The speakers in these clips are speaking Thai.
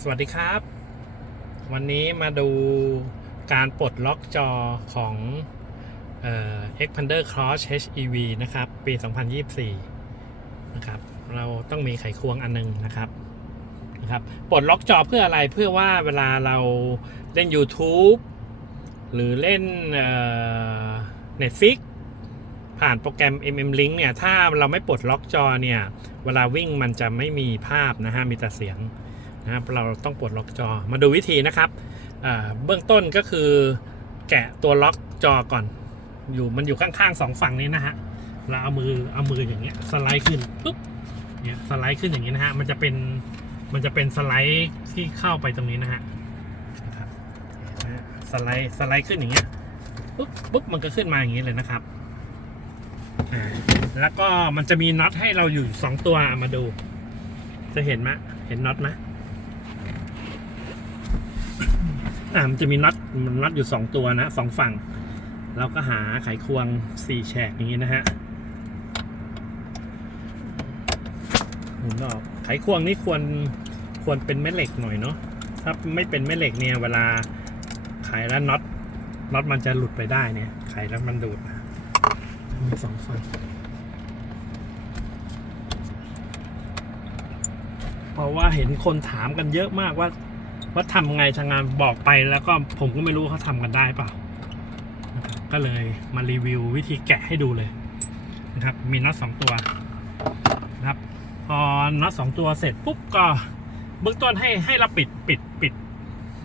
สวัสดีครับ วันนี้มาดูการปลดล็อกจอของเอ่อ Xpander Cross HEV นะครับ ปี 2024 นะครับ เราต้องมีไขควงอันหนึงนะครับนะครับปลดล็อกจอเพื่ออะไรเพื่อว่าเวลาเราเล่น YouTube หรือเล่นเอ่อ Netflix ผ่านโปรแกรม MM Link เนี่ย ถ้าเราไม่ปลดล็อกจอเนี่ย เวลาวิ่งมันจะไม่มีภาพนะฮะ มีแต่เสียง นะครับเราต้องปลดล็อกจอมาดูวิธีนะครับเบื้องต้นก็คือแกะตัวล็อกจอก่อน อยู่มันอยู่ข้างๆสองฝั่งนี้นะฮะเราเอามือเอามืออย่างเงี้ยสไลด์ขึ้นปุ๊บเนี่ยสไลด์ขึ้นอย่างนี้นะฮะมันจะเป็นมันจะเป็นสไลด์ที่เข้าไปตรงนี้นะฮะสไลด์สไลด์ขึ้นอย่างเงี้ยปุ๊บปุ๊บมันก็ขึ้นมาอย่างนี้เลยนะครับแล้วก็มันจะมีน็อตให้เราอยู่สองตัวมาดู จะเห็นไหมเห็นน็อตไหม อ่ามันจะมีน็อตมันน็อตอยู่สองตัวนะสองฝั่ง เราก็หาไขควงสี่แฉกอย่างนี้นะฮะหมุนออกไขควงนี่ควรควรเป็นแม่เหล็กหน่อยเนาะถ้าไม่เป็นแม่เหล็กเนี่ยเวลาไขแล้วน็อตน็อตมันจะหลุดไปได้เนี่ยไขแล้วมันดูดมีสองฝั่งเพราะว่าเห็นคนถามกันเยอะมากว่า ว่าทำไงทางงานบอกไปแล้วก็ผมก็ไม่รู้เขาทำกันได้เปล่า ก็เลยมารีวิววิธีแกะให้ดูเลยนะครับ มีน็อตสองตัวนะครับ พอน็อตสองตัวเสร็จปุ๊บก็เบื้องต้นให้ให้เราปิดปิดปิด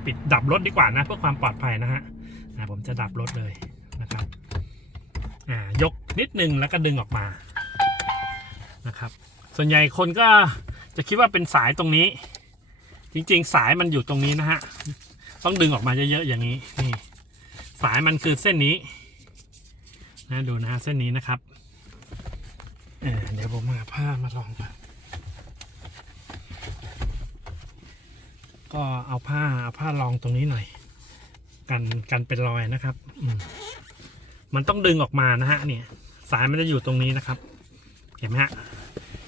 ปิดดับรถดีกว่านะเพื่อความปลอดภัยนะฮะผมจะดับรถเลยนะครับอ่ายกนิดนึงแล้วก็ดึงออกมานะครับ ส่วนใหญ่คนก็จะคิดว่าเป็นสายตรงนี้ จริงๆ สายมันอยู่ตรงนี้นะฮะ ต้องดึงออกมาเยอะๆอย่างนี้ นี่ สายมันคือเส้นนี้ นะดูนะฮะเส้นนี้นะครับเเดี๋ยวผมมาผ้ามาลองก่อนก็เอาผ้าเอาผ้ารองตรงนี้หน่อย กันกันเป็นรอยนะครับอืมมันต้องดึงออกมานะฮะเนี่ย สายมันจะอยู่ตรงนี้นะครับ เห็นไหมฮะ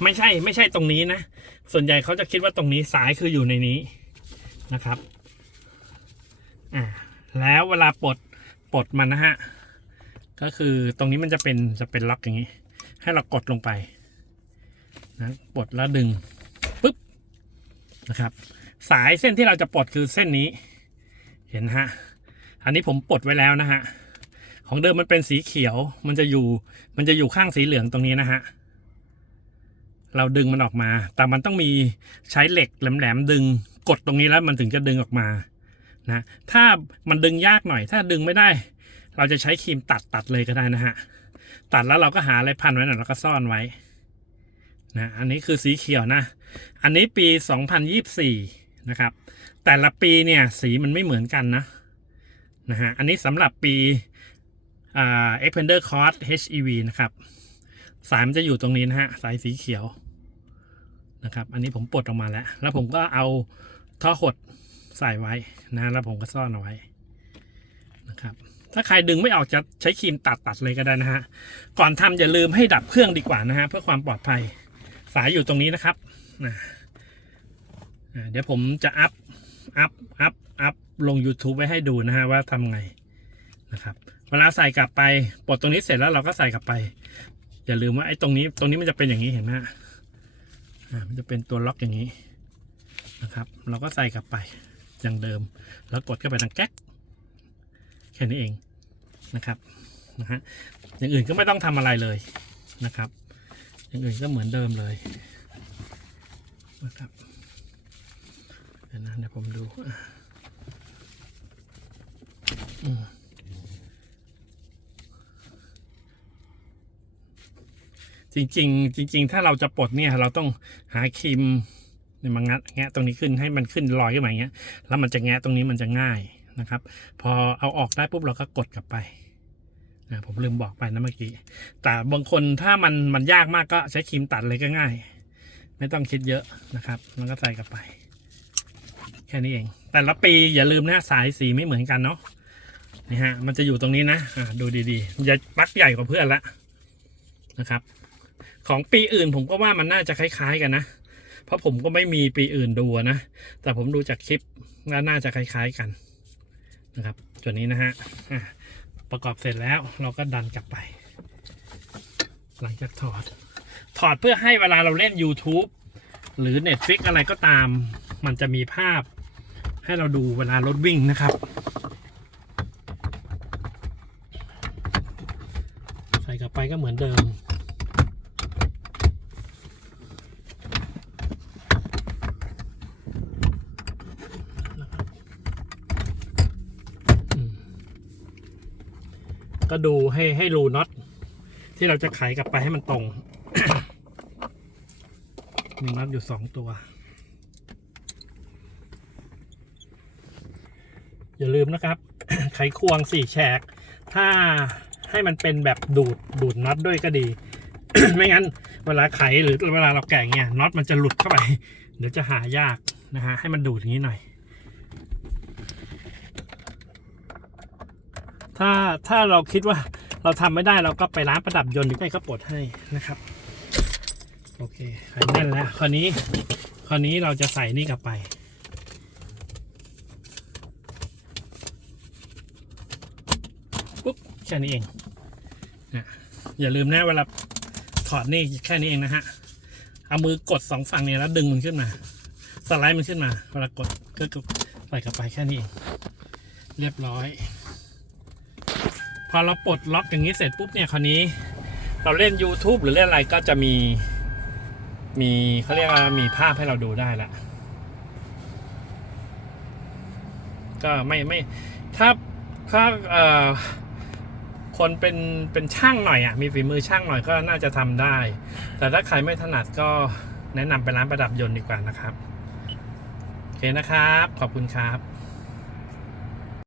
ไม่ใช่ไม่ใช่ตรงนี้นะ ส่วนใหญ่เขาจะคิดว่าตรงนี้สายคืออยู่ในนี้นะครับอ่าแล้วเวลาปลดปลดมันนะฮะก็คือตรงนี้มันจะเป็นจะเป็นล็อกอย่างนี้ ให้เรากดลงไปนะปลดแล้วดึงปุ๊บนะครับ สายเส้นที่เราจะปลดคือเส้นนี้ เห็นฮะอันนี้ผมปลดไว้แล้วนะฮะของเดิมมันเป็นสีเขียว มันจะอยู่มันจะอยู่ข้างสีเหลืองตรงนี้นะฮะ เราดึงมันออกมา แต่มันต้องมีใช้เหล็กแหลมๆดึงกดตรงนี้แล้วมันถึงจะดึงออกมานะถ้ามันดึงยากหน่อย ถ้าดึงไม่ได้ เราจะใช้ครีมตัดตัดเลยก็ได้นะฮะตัดแล้วเราก็หาอะไรพันไว้หน่อยแล้วก็ซ่อนไว้นะอันนี้คือสีเขียวนะ อันนี้ปี 2024 นะครับ แต่ละปีเนี่ยสีมันไม่เหมือนกันนะนะฮะอันนี้สำหรับปีเอ่า Xpander Cross HEV นะครับ สายมันจะอยู่ตรงนี้นะฮะ สายสีเขียวนะครับ อันนี้ผมปลดออกมาแล้ว แล้วผมก็เอาท่อหดใส่ไว้นะ แล้วผมก็ซ่อนเอาไว้นะครับ ถ้าใครดึงไม่ออกจะใช้ครีมตัดตัดเลยก็ได้นะฮะ ก่อนทำอย่าลืมให้ดับเครื่องดีกว่านะฮะเพื่อความปลอดภัย สายอยู่ตรงนี้นะครับนะเดี๋ยวผมจะอัพ อัพ อัพ อัพ ลง YouTube ไว้ให้ดูนะฮะว่าทำไงนะครับ เวลาใส่กลับไป ปลดตรงนี้เสร็จแล้วเราก็ใส่กลับไป อย่าลืมว่าไอ้ตรงนี้ตรงนี้มันจะเป็นอย่างนี้เห็นไหมฮะอ่ามันจะเป็นตัวล็อกอย่างนี้นะครับ เราก็ใส่กลับไปอย่างเดิม แล้วกดเข้าไปทางแก๊กแค่นี้เองนะครับนะฮะอย่างอื่นก็ไม่ต้องทำอะไรเลยนะครับ อย่างอื่นก็เหมือนเดิมเลยนะครับเดี๋ยวนะเดี๋ยวผมดูอะอืม จริง ๆ จริง ๆ ถ้าเราจะปลดเนี่ยเราต้องหาครีมเนี่ยมางัดแงะตรงนี้ขึ้นให้มันขึ้นลอยขึ้นมาอย่างเงี้ย แล้วมันจะแงะตรงนี้มันจะง่ายนะครับ พอเอาออกได้ปุ๊บเราก็กดกลับไปนะผมลืมบอกไปนะเมื่อกี้ แต่บางคนถ้ามันมันยากมากก็ใช้ครีมตัดเลยก็ง่าย ไม่ต้องคิดเยอะนะครับแล้วก็ใส่กลับไป แค่นี้เอง แต่ละปีอย่าลืมนะสายสีไม่เหมือนกันเนาะนี่ฮะมันจะอยู่ตรงนี้นะอ่าดูดีๆมันจะปักใหญ่กว่าเพื่อนละนะครับ ของปีอื่นผมก็ว่ามันน่าจะคล้าย ๆ กันนะ เพราะผมก็ไม่มีปีอื่นดูนะ แต่ผมดูจากคลิปแล้วน่าจะคล้าย ๆกันนะครับจุดนี้นะฮะอะประกอบเสร็จแล้วเราก็ดันกลับไป หลังจากถอด ถอดเพื่อให้เวลาเราเล่น YouTube หรือ Netflix อะไรก็ตาม มันจะมีภาพให้เราดูเวลารถวิ่งนะครับ ใส่กลับไปก็เหมือนเดิม ก็ดูให้ให้รูน็อตที่เราจะไขกลับไปให้มันตรงมีน็อตอยู่สองตัว อย่าลืมนะครับ ไขควงสี่แฉก ถ้าให้มันเป็นแบบดูดดูดน็อตด้วยก็ดี ไม่งั้น เวลาไขหรือเวลาเราแกะเนี่ยน็อตมันจะหลุดเข้าไป เดี๋ยวจะหายากนะฮะให้มันดูดอย่างนี้หน่อย ถ้าถ้าเราคิดว่าเราทำไม่ได้เราก็ไปร้านประดับยนต์หรือไม่ก็ปลดให้นะครับ โอเคไขแน่นแล้ว คราวนี้ คราวนี้เราจะใส่นี่กลับไป ปุ๊บแค่นี้เองนะอย่าลืมนะเวลาถอดนี่แค่นี้เองนะฮะ เอามือกดสองฝั่งเนี่ยแล้วดึงมันขึ้นมา สไลด์มันขึ้นมาเวลากดก็ใส่กลับไปแค่นี้เอง เรียบร้อย พอเราปลดล็อกอย่างนี้เสร็จปุ๊บเนี่ยคราวนี้ เราเล่น YouTube หรือเล่นอะไรก็จะมีมีเขาเรียกว่ามีภาพให้เราดูได้ละก็ไม่ไม่ถ้าถ้าเอ่อคนเป็นเป็นช่างหน่อยอะมีฝีมือช่างหน่อยก็น่าจะทำได้ แต่ถ้าใครไม่ถนัดก็แนะนำไปร้านประดับยนต์ดีกว่านะครับ โอเคนะครับ ขอบคุณครับ